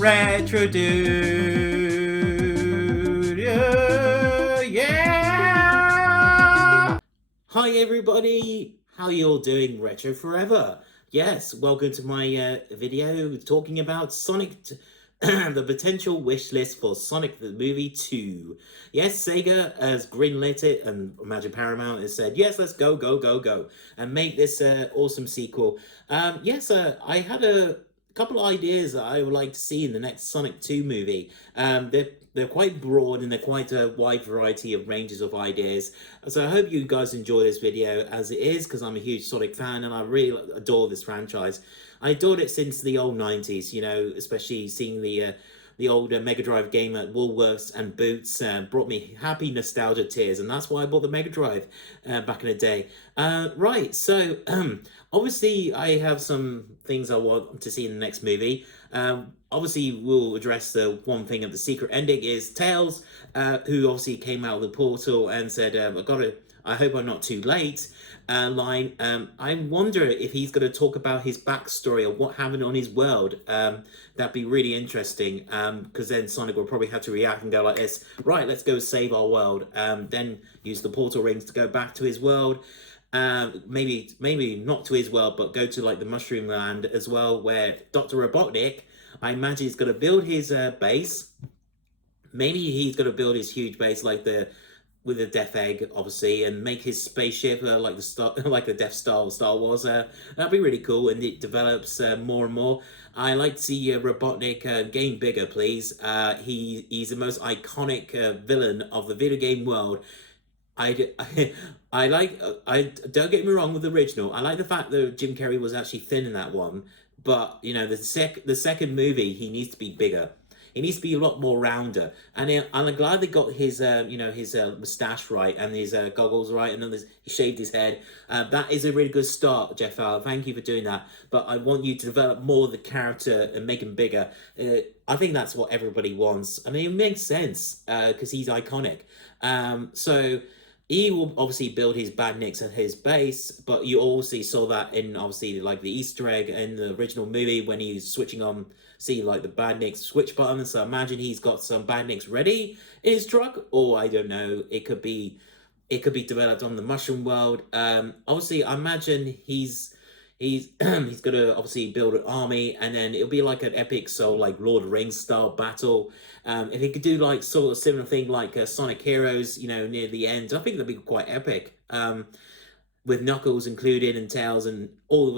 Retrodude. Yeah! Hi everybody, how you all doing? Retro Forever. Yes, welcome to my video talking about the potential wish list for Sonic the Movie 2. Yes, Sega has greenlit it, and Imagine Paramount has said, yes, let's go, go, go, go, and make this awesome sequel. Yes, I had a couple of ideas that I would like to see in the next Sonic 2 movie. They're quite broad and they're quite a wide variety of ranges of ideas. So I hope you guys enjoy this video as it is, because I'm a huge Sonic fan and I really adore this franchise. I adored it since the old 90s, you know, especially seeing the old Mega Drive game at Woolworths and Boots brought me happy nostalgia tears, and that's why I bought the Mega Drive back in the day. Right, so obviously I have some things I want to see in the next movie. Obviously we'll address the one thing of the secret ending is Tails, who obviously came out of the portal and said, I hope I'm not too late. Line. I wonder if he's going to talk about his backstory or what happened on his world. That'd be really interesting. Because then Sonic will probably have to react and go like this. Right, let's go save our world. Then use the portal rings to go back to his world. Maybe not to his world, but go to like the Mushroom Land as well, where Dr. Robotnik, I imagine, is going to build his base. Maybe he's going to build his huge base like with a Death Egg, obviously, and make his spaceship like the Death Star or Star Wars. That'd be really cool, and it develops more and more. I like to see Robotnik game bigger, please. He's the most iconic villain of the video game world. I like. I don't get me wrong with the original. I like the fact that Jim Carrey was actually thin in that one, but you know the second movie he needs to be bigger. He needs to be a lot more rounder, and I'm glad they got his his moustache right and his goggles right, and he shaved his head. That is a really good start, Jeff Al. Thank you for doing that. But I want you to develop more of the character and make him bigger. I think that's what everybody wants. I mean, it makes sense because he's iconic. So he will obviously build his badniks at his base, but you also saw that in obviously like the Easter egg in the original movie when he's switching on, see like the badniks switch button. So imagine he's got some badniks ready in his truck, or I don't know, it could be developed on the Mushroom World. Obviously, I imagine he's he's gonna obviously build an army, and then it'll be like an epic, so like Lord of the Rings style battle. If he could do like sort of similar thing like Sonic Heroes, you know, near the end, I think that'd be quite epic. With Knuckles included and Tails and all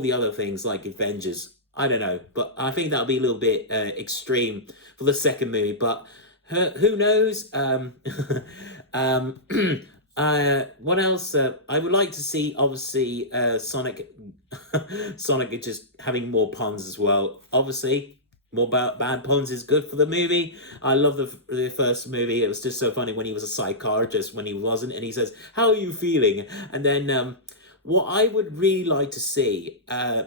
the other things like Avengers. I don't know, but I think that'll be a little bit extreme for the second movie. But who knows? Um, what else? I would like to see, obviously, Sonic, Sonic just having more puns as well. Obviously, more bad puns is good for the movie. I love the first movie. It was just so funny when he was a psychiatrist, when he wasn't, and he says, "How are you feeling?" And then what I would really like to see,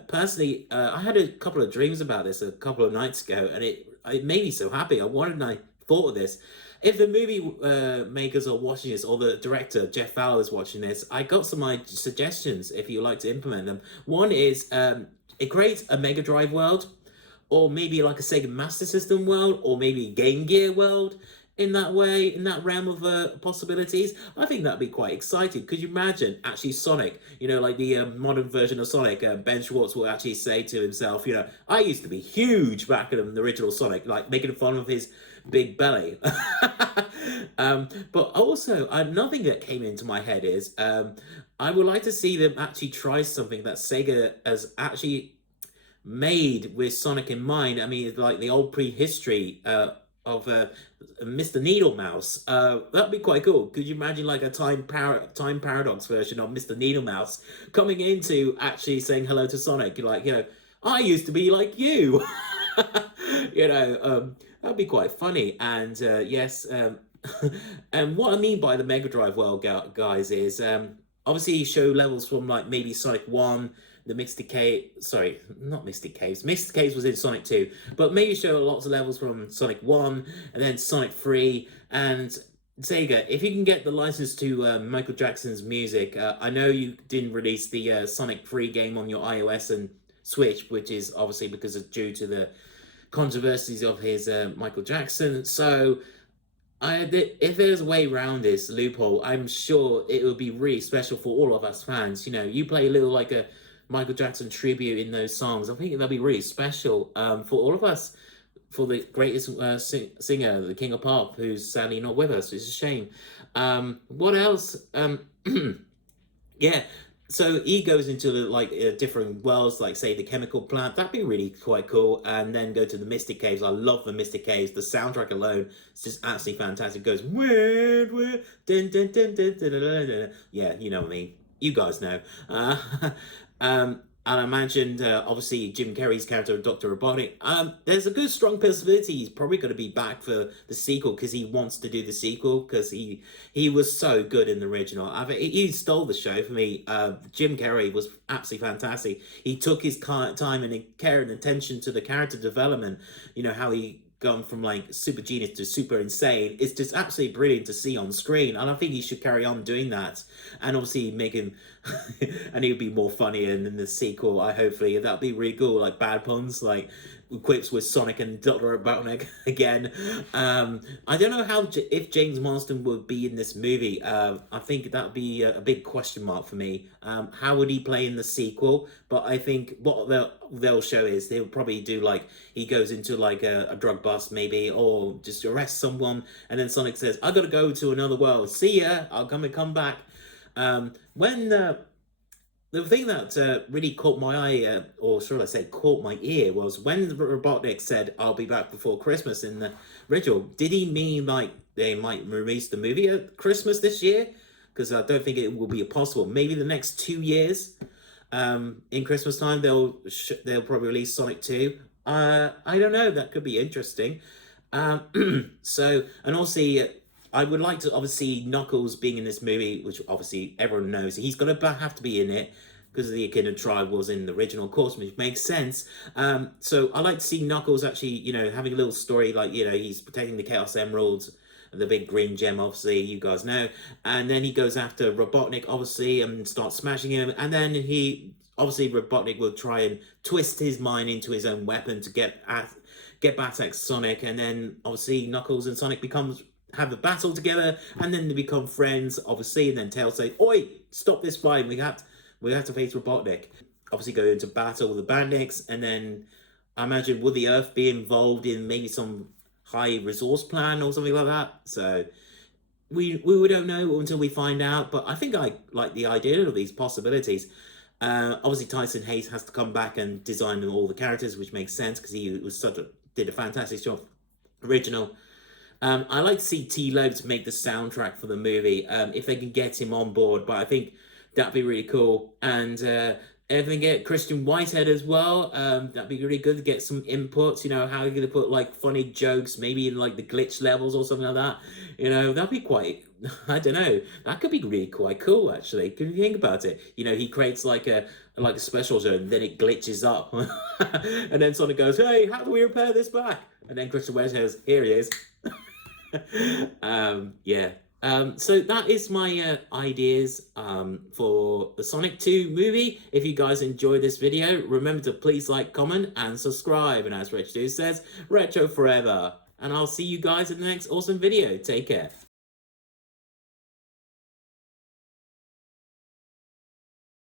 personally, I had a couple of dreams about this a couple of nights ago, and it made me so happy. I thought of this. If the movie makers are watching this, or the director Jeff Fowler is watching this, I got some suggestions if you'd like to implement them. One is it creates a Mega Drive world, or maybe like a Sega Master System world, or maybe Game Gear world. In that way, in that realm of possibilities, I think that'd be quite exciting. Could you imagine actually Sonic, you know, like the modern version of Sonic, Ben Schwartz will actually say to himself, you know, I used to be huge back in the original Sonic, like making fun of his big belly. But also, another thing that came into my head is I would like to see them actually try something that Sega has actually made with Sonic in mind. I mean, like the old prehistory of Mr. Needle Mouse. That'd be quite cool. Could you imagine like a time paradox version of Mr. Needle Mouse coming into actually saying hello to Sonic? You're like, you know, I used to be like you. You know, that'd be quite funny. And yes, and what I mean by the Mega Drive world, guys, is obviously show levels from like maybe Sonic 1, the Mystic Cave, sorry, not Mystic Caves. Mystic Caves was in Sonic 2, but maybe show lots of levels from Sonic 1 and then Sonic 3. And Sega, if you can get the license to Michael Jackson's music, I know you didn't release the Sonic 3 game on your iOS and Switch, which is obviously because it's due to the controversies of his Michael Jackson. So if there's a way around this loophole, I'm sure it would be really special for all of us fans. You know, you play a little like a Michael Jackson tribute in those songs. I think that'd be really special for all of us. For the greatest singer, the King of Pop, who's sadly not with us. It's a shame. What else? Yeah. So he goes into like different worlds, like say the chemical plant. That'd be really quite cool. And then go to the Mystic Caves. I love the Mystic Caves. The soundtrack alone is just absolutely fantastic. It goes weird, weird, dun, dun, dun, dun, dun, dun, dun, dun. Yeah, you know what I mean. You guys know. And I imagined, obviously, Jim Carrey's character of Dr. Robotnik. There's a good, strong possibility he's probably going to be back for the sequel because he wants to do the sequel because he was so good in the original. He stole the show for me. Jim Carrey was absolutely fantastic. He took his time and care and attention to the character development. You know, how he gone from like super genius to super insane. It's just absolutely brilliant to see on screen, and I think he should carry on doing that, and obviously make him and he'd be more funny in the sequel. Hopefully that'd be really cool, like bad puns, like quips with Sonic and Dr. Robotnik again. I don't know how if James Marsden would be in this movie. I think that'd be a big question mark for me. How would he play in the sequel? But I think what they'll show is they'll probably do like he goes into like a drug bust maybe, or just arrest someone, and then Sonic says, "I gotta go to another world. See ya. I'll come back." When the thing that really caught my eye, or should I say caught my ear, was when Robotnik said, "I'll be back before Christmas" in the original. Did he mean like they might release the movie at Christmas this year? Because I don't think it will be possible. Maybe the next 2 years, in Christmas time, they'll probably release Sonic 2. I don't know. That could be interesting. So, and also, I would like to obviously Knuckles being in this movie, which obviously everyone knows he's gonna have to be in it because the Echidna tribe was in the original, of course, which makes sense. So I like to see Knuckles actually, you know, having a little story, like, you know, he's protecting the Chaos Emeralds, the big green gem, obviously, you guys know, and then he goes after Robotnik, obviously, and starts smashing him, and then obviously Robotnik will try and twist his mind into his own weapon to get back at Sonic, and then obviously Knuckles and Sonic have a battle together, and then they become friends, obviously, and then Tails say, "Oi, stop this fight, we have to face Robotnik." Obviously go into battle with the bandits, and then I imagine would the Earth be involved in maybe some high resource plan or something like that? So we don't know until we find out, but I think I like the idea of these possibilities. Obviously Tyson Hayes has to come back and design all the characters, which makes sense because he did a fantastic job original. I like to see T-Lobes make the soundtrack for the movie, if they can get him on board, but I think that'd be really cool. And if they get Christian Whitehead as well, that'd be really good to get some inputs, you know, how they're going to put like funny jokes, maybe in like the glitch levels or something like that. You know, that'd be quite, I don't know, that could be really quite cool, actually. Can you think about it? You know, he creates like a special zone, then it glitches up. And then Sonic goes, "Hey, how do we repair this back?" And then Christian Whitehead goes, "Here he is." Yeah. So that is my ideas for the Sonic 2 movie. If you guys enjoyed this video, remember to please like, comment, and subscribe. And as Retrodude says, Retro forever. And I'll see you guys in the next awesome video. Take care.